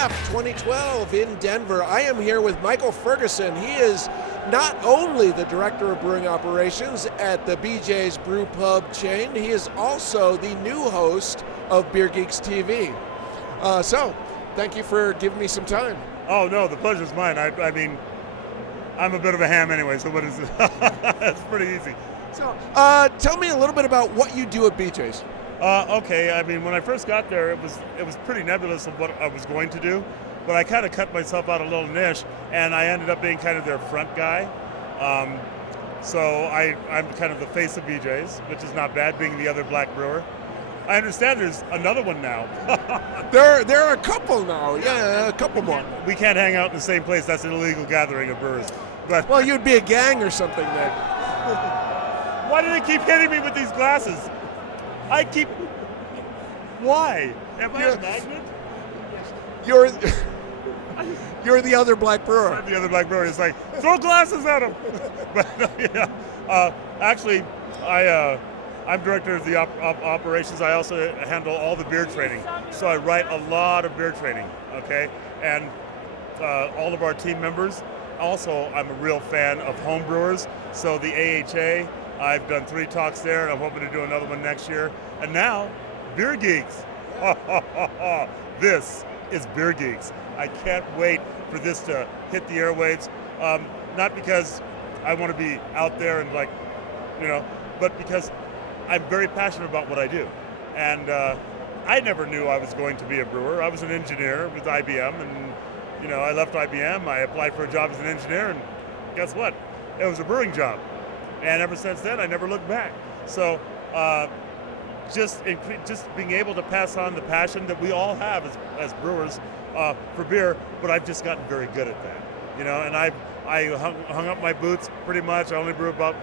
GABF 2012 in Denver. I am here with Michael Ferguson. He is not only the Director of Brewing Operations at the BJ's Brew Pub chain, he is also the new host of Beer Geeks TV. So, thank you for giving me some time. Oh, no, the pleasure's mine. I mean, I'm a bit of a ham anyway, so what is it? That's pretty easy. So, tell me a little bit about what you do at BJ's. Okay, I mean, when I first got there, it was pretty nebulous of what I was going to do, but I kind of cut myself out a little niche, and I ended up being kind of their front guy. So I'm kind of the face of BJ's, which is not bad, being the other black brewer. I understand there's another one now. There are a couple now, yeah, a couple more. We can't hang out in the same place. That's an illegal gathering of brewers. But well, you'd be a gang or something then. Why do they keep hitting me with these glasses? Why? Am I a magnet? You're the other black brewer. I'm the other black brewer. It's like, throw glasses at him. But yeah, actually, I'm director of the operations. I also handle all the beer training. So I write a lot of beer training, okay? And all of our team members. Also, I'm a real fan of home brewers. So the AHA, I've done 3 talks there, and I'm hoping to do another one next year. And now, Beer Geeks. This is Beer Geeks. I can't wait for this to hit the airwaves. Not because I want to be out there and but because I'm very passionate about what I do. And I never knew I was going to be a brewer. I was an engineer with IBM, and I left IBM. I applied for a job as an engineer, and guess what? It was a brewing job. And ever since then, I never looked back. So just being able to pass on the passion that we all have as brewers for beer, but I've just gotten very good at that. And I hung up my boots pretty much. I only brew about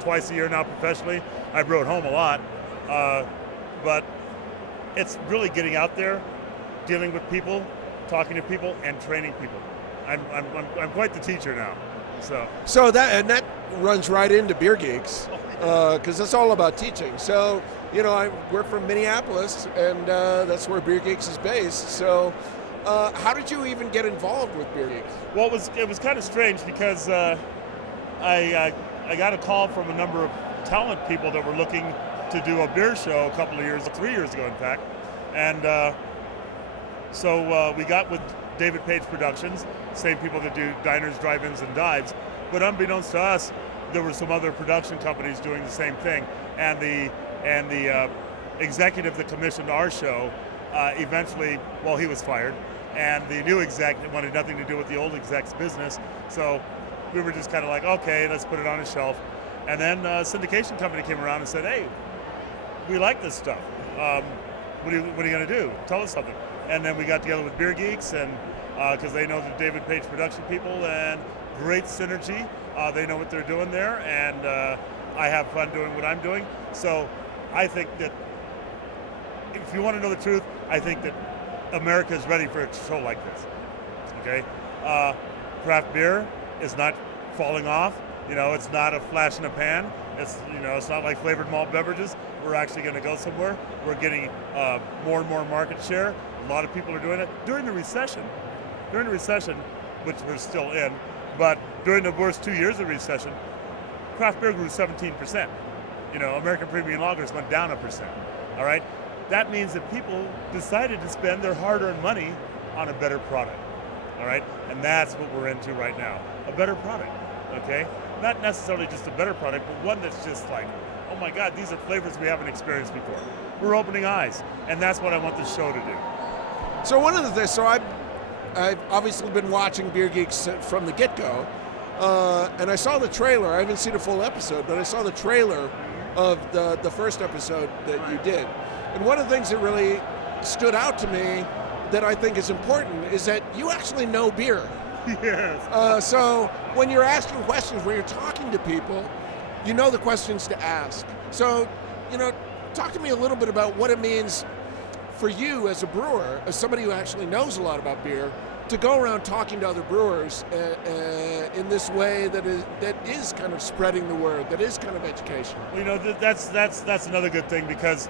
twice a year now professionally. I brew at home a lot, but it's really getting out there, dealing with people, talking to people, and training people. I'm quite the teacher now. So that runs right into Beer Geeks, because it's all about teaching. So we're from Minneapolis, and that's where Beer Geeks is based. So how did you even get involved with Beer Geeks? Well, it was kind of strange because I got a call from a number of talent people that were looking to do a beer show 3 years ago, in fact, and so we got with David Page Productions, same people that do diners, drive-ins, and dives. But unbeknownst to us, there were some other production companies doing the same thing. And the executive that commissioned our show eventually, he was fired. And the new exec wanted nothing to do with the old exec's business. So we were just kind of like, okay, let's put it on a shelf. And then a syndication company came around and said, hey, we like this stuff. What are you going to do? Tell us something. And then we got together with Beer Geeks, and because they know the David Page production people, and great synergy. They know what they're doing there, and I have fun doing what I'm doing. So I think that if you want to know the truth, I think that America is ready for a show like this. Okay, craft beer is not falling off. It's not a flash in the pan. It's it's not like flavored malt beverages. We're actually going to go somewhere. We're getting more and more market share. A lot of people are doing it during the recession, which we're still in. But during the worst 2 years of recession, craft beer grew 17%. American premium lagers went down 1%. All right, that means that people decided to spend their hard-earned money on a better product. All right, and that's what we're into right now, a better product. Okay, not necessarily just a better product, but one that's just like, oh my God, these are flavors we haven't experienced before. We're opening eyes, and that's what I want this show to do. So one of the things, I've obviously been watching Beer Geeks from the get-go, and I saw the trailer. I haven't seen a full episode, but I saw the trailer of the first episode that you did. And one of the things that really stood out to me that I think is important is that you actually know beer. Yes. So when you're asking questions, when you're talking to people, you know the questions to ask. So, talk to me a little bit about what it means for you as a brewer, as somebody who actually knows a lot about beer, to go around talking to other brewers in this way that is kind of spreading the word, that is kind of education. That's another good thing, because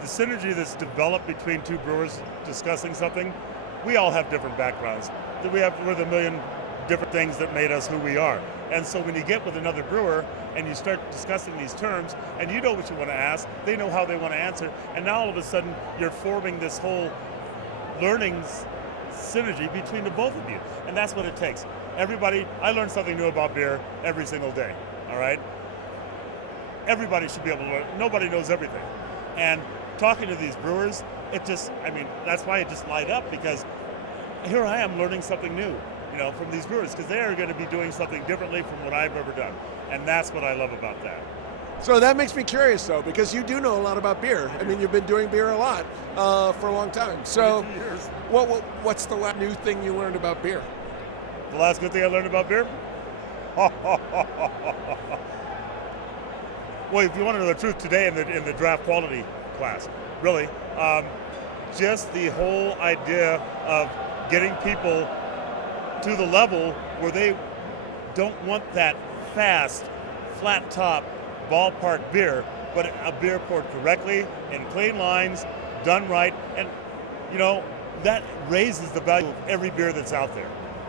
the synergy that's developed between two brewers discussing something we all have different backgrounds. We're the million different things that made us who we are. And so when you get with another brewer and you start discussing these terms, and you know what you want to ask, they know how they want to answer, and now all of a sudden you're forming this whole learning synergy between the both of you. And that's what it takes. Everybody, I learn something new about beer every single day, all right? Everybody should be able to learn. Nobody knows everything. And talking to these brewers, that's why it just light up, because here I am learning something new, from these brewers, because they are going to be doing something differently from what I've ever done. And that's what I love about that. So that makes me curious, though, because you do know a lot about beer. I mean, you've been doing beer a lot for a long time. So 22 years. What's the last new thing you learned about beer? The last good thing I learned about beer? Well, if you want to know the truth, today in the draft quality class, really, just the whole idea of getting people to the level where they don't want that fast, flat top, ballpark beer, but a beer poured correctly, in clean lines, done right, and that raises the value of every beer that's out there.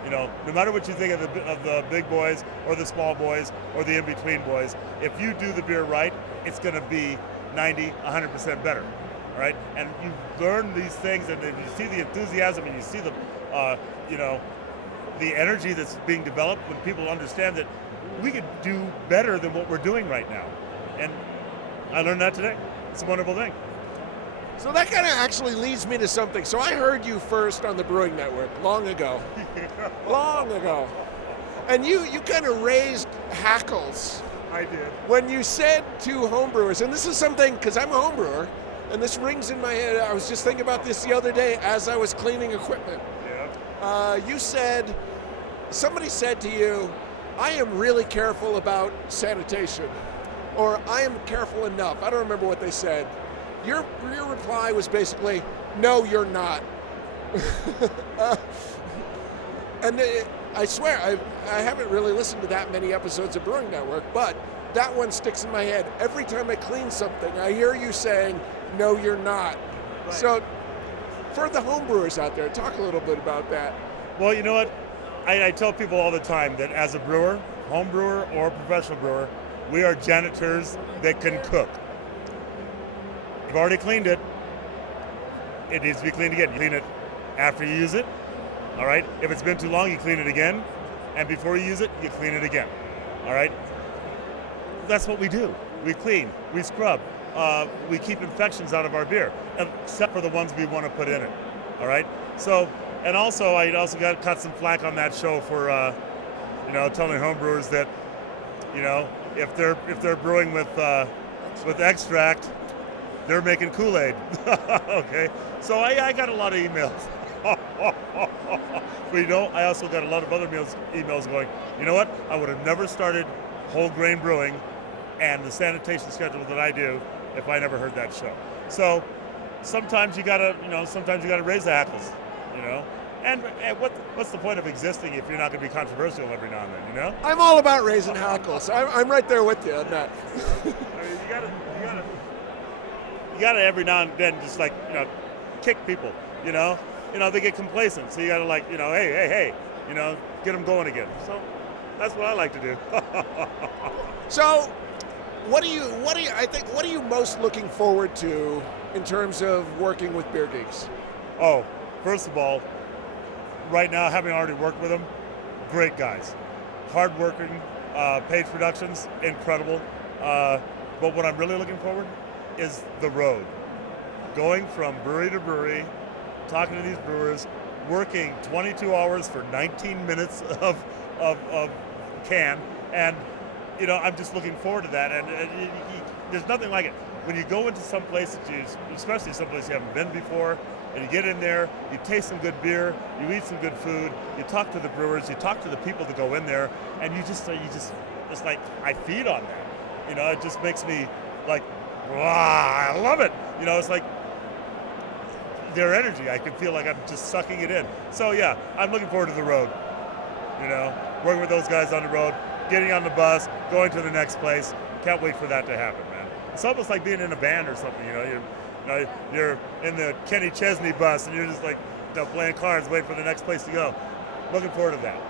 No matter what you think of the big boys or the small boys or the in-between boys, if you do the beer right, it's going to be 90, 100% better, all right? And you learn these things, and then you see the enthusiasm, and you see the, the energy that's being developed when people understand that we could do better than what we're doing right now. And I learned that today. It's a wonderful thing. So that kind of actually leads me to something. So I heard you first on the Brewing Network long ago. Long ago. And you kind of raised hackles. I did. When you said to homebrewers, and this is something, because I'm a homebrewer, and this rings in my head. I was just thinking about this the other day as I was cleaning equipment. Yeah. Somebody said to you, I am really careful about sanitation, or I am careful enough. I don't remember what they said. Your reply was basically, no, you're not. I swear, I haven't really listened to that many episodes of Brewing Network, but that one sticks in my head. Every time I clean something, I hear you saying, no, you're not. Right. So for the homebrewers out there, talk a little bit about that. Well, you know what? I tell people all the time that as a brewer, home brewer or professional brewer, we are janitors that can cook. You've already cleaned it. It needs to be cleaned again. You clean it after you use it, all right? If it's been too long, you clean it again. And before you use it, you clean it again, all right? That's what we do. We clean, we scrub, we keep infections out of our beer, except for the ones we want to put in it, all right? So, and also, I also got cut some flack on that show for, telling homebrewers that, if they're brewing with extract, they're making Kool-Aid. Okay, so I got a lot of emails. But I also got a lot of other emails going, you know what? I would have never started whole grain brewing and the sanitation schedule that I do if I never heard that show. So sometimes you gotta raise the hackles, And what's the point of existing if you're not going to be controversial every now and then, I'm all about raising hackles. I'm right there with you on that. I mean, you gotta every now and then just kick people, they get complacent. So you gotta hey, get them going again. So that's what I like to do. So what are you most looking forward to in terms of working with Beer Geeks? Oh, first of all, right now, having already worked with them, great guys. Hardworking, Page Productions, incredible. But what I'm really looking forward is the road. Going from brewery to brewery, talking to these brewers, working 22 hours for 19 minutes of can, and I'm just looking forward to that. And there's nothing like it. When you go into some place especially some place you haven't been before, and you get in there, you taste some good beer, you eat some good food, you talk to the brewers, you talk to the people that go in there, and it's like I feed on that. It just makes me like, wow, I love it. It's like their energy. I can feel like I'm just sucking it in. So yeah, I'm looking forward to the road. Working with those guys on the road, getting on the bus, going to the next place. Can't wait for that to happen, man. It's almost like being in a band or something. You're in the Kenny Chesney bus, and you're just like, playing cards, waiting for the next place to go. Looking forward to that.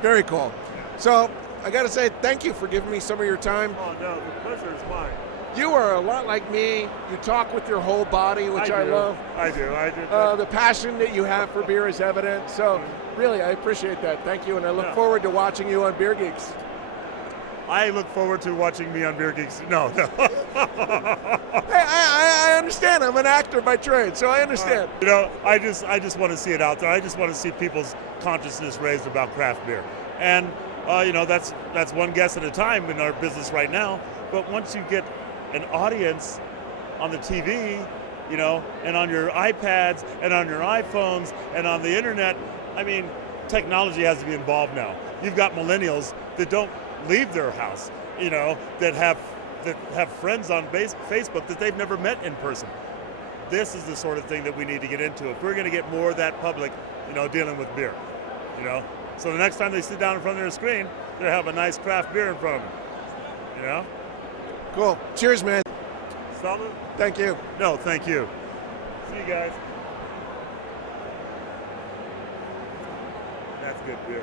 Very cool. So I got to say thank you for giving me some of your time. Oh no, the pleasure is mine. You are a lot like me. You talk with your whole body, which I love. I do. The passion that you have for beer is evident. So really, I appreciate that. Thank you, and I look forward to watching you on Beer Geeks. I look forward to watching me on Beer Geeks. No. Hey, I understand. I'm an actor by trade, so I understand. I just want to see it out there. I just want to see people's consciousness raised about craft beer. And, that's one guest at a time in our business right now. But once you get an audience on the TV, and on your iPads and on your iPhones and on the internet, technology has to be involved now. You've got millennials that don't leave their house, that have friends on Facebook that they've never met in person. This is the sort of thing that we need to get into if we're going to get more of that public, dealing with beer. So the next time they sit down in front of their screen, they have a nice craft beer in front of them. Cool. Cheers, man. Salud. Thank you. No, thank you. See you guys. That's good beer.